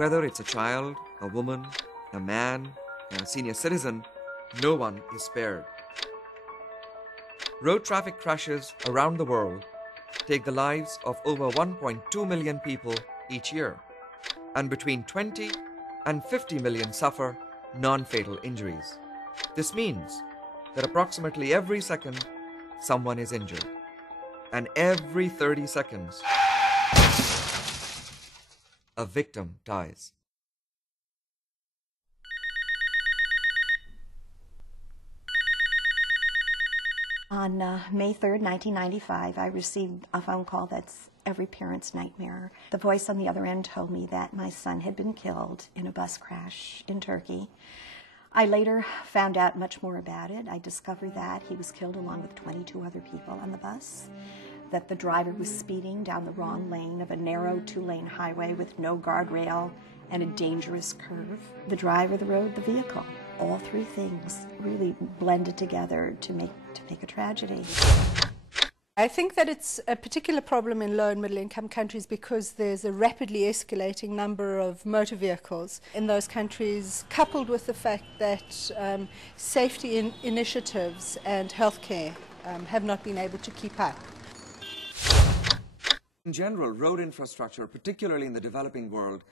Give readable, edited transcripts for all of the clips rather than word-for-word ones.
Whether it's a child, a woman, a man, and a senior citizen, no one is spared. Road traffic crashes around the world take the lives of over 1.2 million people each year, and between 20 and 50 million suffer non-fatal injuries. This means that approximately every second, someone is injured, and every 30 seconds, a victim dies. On May 3rd, 1995, I received a phone call that's every parent's nightmare. The voice on the other end told me that my son had been killed in a bus crash in Turkey. I later found out much more about it. I discovered that he was killed along with 22 other people on the bus, that the driver was speeding down the wrong lane of a narrow two-lane highway with no guardrail and a dangerous curve. The driver, the road, the vehicle. All three things really blended together to make a tragedy. I think that it's a particular problem in low and middle income countries because there's a rapidly escalating number of motor vehicles in those countries, coupled with the fact that safety initiatives and healthcare have not been able to keep up. In general, road infrastructure, particularly in the developing world,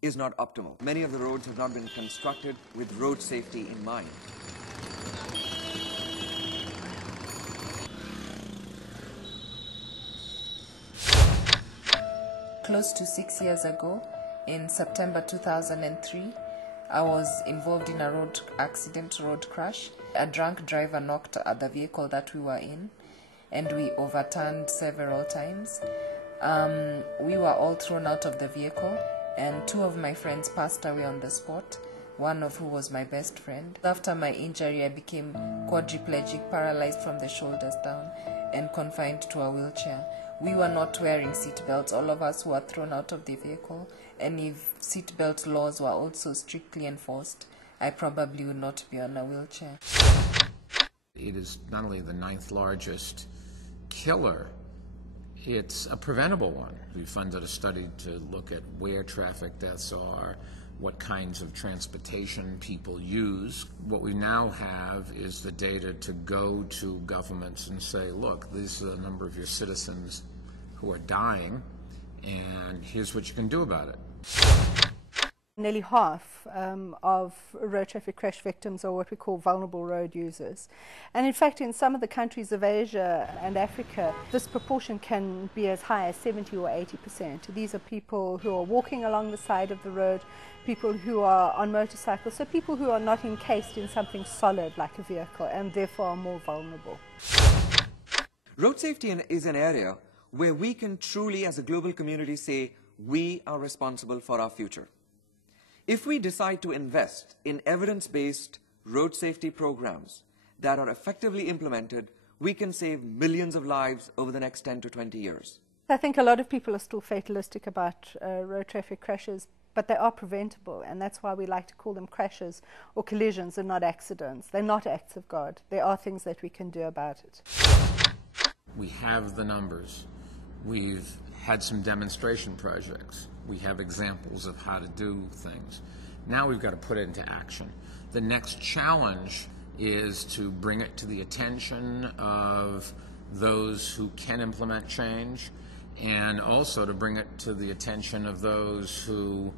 is not optimal. Many of the roads have not been constructed with road safety in mind. Close to 6 years ago, in September 2003, I was involved in a road crash. A drunk driver knocked at the vehicle that we were in, and we overturned several times. We were all thrown out of the vehicle, and two of my friends passed away on the spot, one of who was my best friend. After my injury, I became quadriplegic, paralyzed from the shoulders down, and confined to a wheelchair. We were not wearing seatbelts, all of us were thrown out of the vehicle, and if seatbelt laws were also strictly enforced, I probably would not be on a wheelchair. It is not only the 9th largest killer, it's a preventable one. We funded a study to look at where traffic deaths are, what kinds of transportation people use. What we now have is the data to go to governments and say, look, these are the number of your citizens who are dying, and here's what you can do about it. Nearly half of road traffic crash victims are what we call vulnerable road users. And in fact, in some of the countries of Asia and Africa, this proportion can be as high as 70 or 80%. These are people who are walking along the side of the road, people who are on motorcycles, so people who are not encased in something solid like a vehicle and therefore are more vulnerable. Road safety is an area where we can truly, as a global community, say we are responsible for our future. If we decide to invest in evidence-based road safety programs that are effectively implemented, we can save millions of lives over the next 10 to 20 years. I think a lot of people are still fatalistic about road traffic crashes, but they are preventable, and that's why we like to call them crashes or collisions and not accidents. They're not acts of God. There are things that we can do about it. We have the numbers. We've had some demonstration projects. We have examples of how to do things. Now we've got to put it into action. The next challenge is to bring it to the attention of those who can implement change, and also to bring it to the attention of those who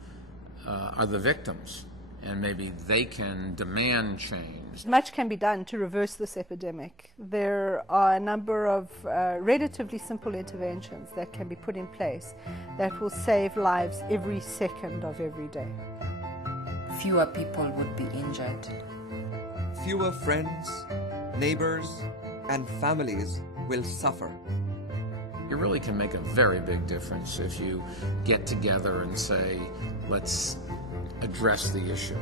are the victims, and maybe they can demand change. Much can be done to reverse this epidemic. There are a number of relatively simple interventions that can be put in place that will save lives every second of every day. Fewer people would be injured. Fewer friends, neighbors, and families will suffer. It really can make a very big difference if you get together and say, let's address the issue.